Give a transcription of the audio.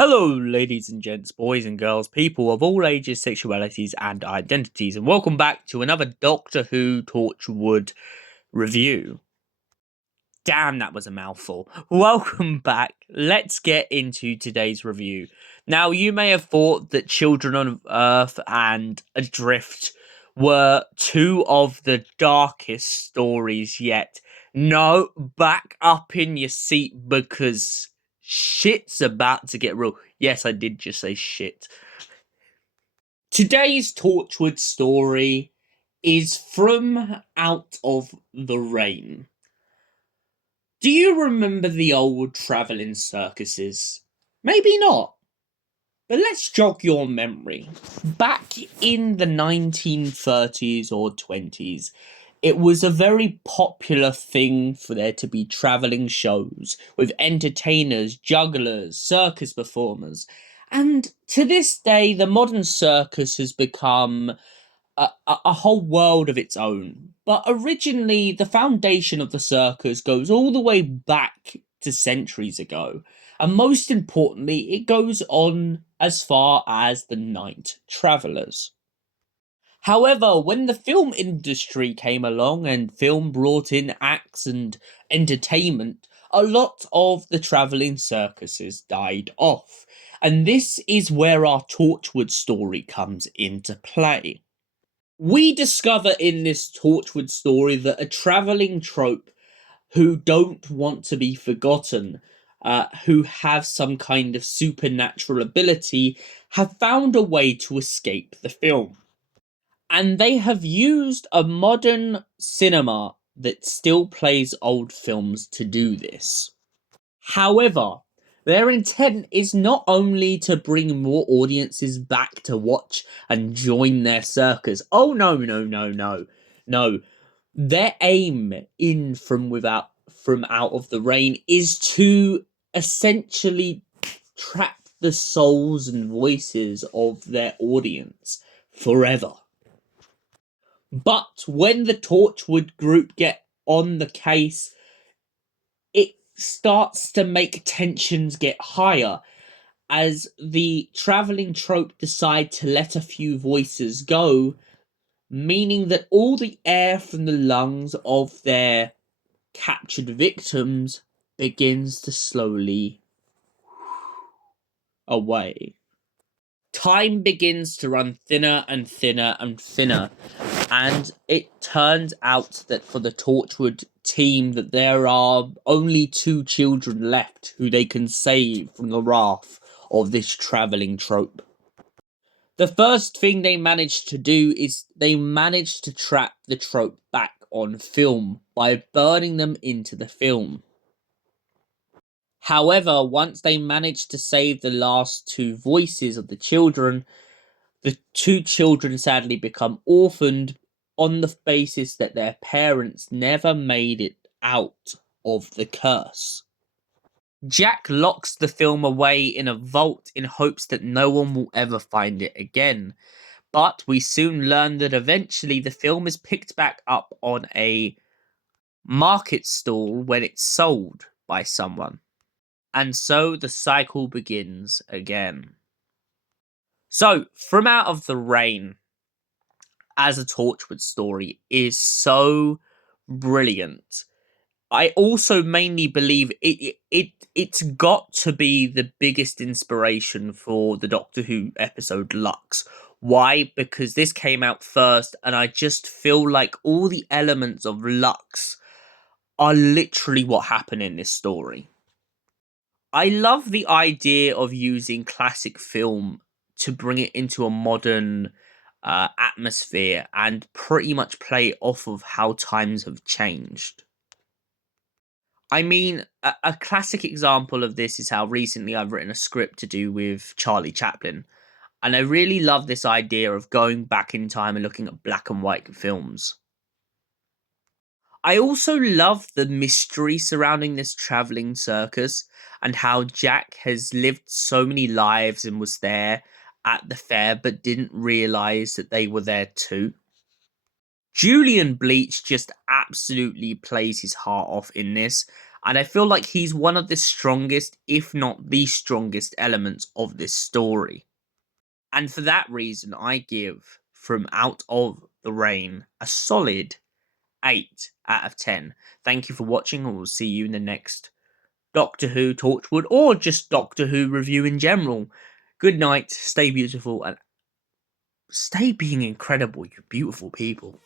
Hello, ladies and gents, boys and girls, people of all ages, sexualities, and identities, and welcome back to another Doctor Who Torchwood review. Damn, that was a mouthful. Welcome back. Let's get into today's review. Now, you may have thought that Children on Earth and Adrift were two of the darkest stories yet. No, back up in your seat because shit's about to get real. Yes, I did just say shit. Today's Torchwood story is from Out of the Rain. Do you remember the old travelling circuses? Maybe not, but let's jog your memory. Back in the 1930s or 20s, it was a very popular thing for there to be travelling shows with entertainers, jugglers, circus performers. And to this day, the modern circus has become a whole world of its own. But originally, the foundation of the circus goes all the way back to centuries ago. And most importantly, it goes on as far as the Night Travellers. However, when the film industry came along and film brought in acts and entertainment, a lot of the travelling circuses died off. And this is where our Torchwood story comes into play. We discover in this Torchwood story that a travelling trope who don't want to be forgotten, who have some kind of supernatural ability, have found a way to escape the film. And they have used a modern cinema that still plays old films to do this. However, their intent is not only to bring more audiences back to watch and join their circus. Oh no, no, no, no. No. Their aim in from Out of the Rain is to essentially trap the souls and voices of their audience forever. But when the Torchwood group get on the case, it starts to make tensions get higher as the travelling trope decide to let a few voices go, meaning that all the air from the lungs of their captured victims begins to slowly away. Time begins to run thinner and thinner and thinner, and it turns out that for the Torchwood team that there are only 2 children left who they can save from the wrath of this travelling trope. The first thing they manage to do is they manage to trap the trope back on film by burning them into the film. However, once they manage to save the last 2 voices of the children, the 2 children sadly become orphaned on the basis that their parents never made it out of the curse. Jack locks the film away in a vault in hopes that no one will ever find it again. But we soon learn that eventually the film is picked back up on a market stall when it's sold by someone. And so the cycle begins again. So, from Out of the Rain, as a Torchwood story, is so brilliant. I also mainly believe it's got to be the biggest inspiration for the Doctor Who episode Lux. Why? Because this came out first, and I just feel like all the elements of Lux are literally what happened in this story. I love the idea of using classic film to bring it into a modern atmosphere and pretty much play off of how times have changed. I mean, a classic example of this is how recently I've written a script to do with Charlie Chaplin. And I really love this idea of going back in time and looking at black and white films. I also love the mystery surrounding this travelling circus and how Jack has lived so many lives and was there at the fair but didn't realise that they were there too. Julian Bleach just absolutely plays his heart off in this. And I feel like he's one of the strongest, if not the strongest, elements of this story. And for that reason, I give From Out of the Rain a solid 8 out of 10. Thank you for watching, and we'll see you in the next Doctor Who, Torchwood, or just Doctor Who review in general. Good night, stay beautiful, and stay being incredible, you beautiful people.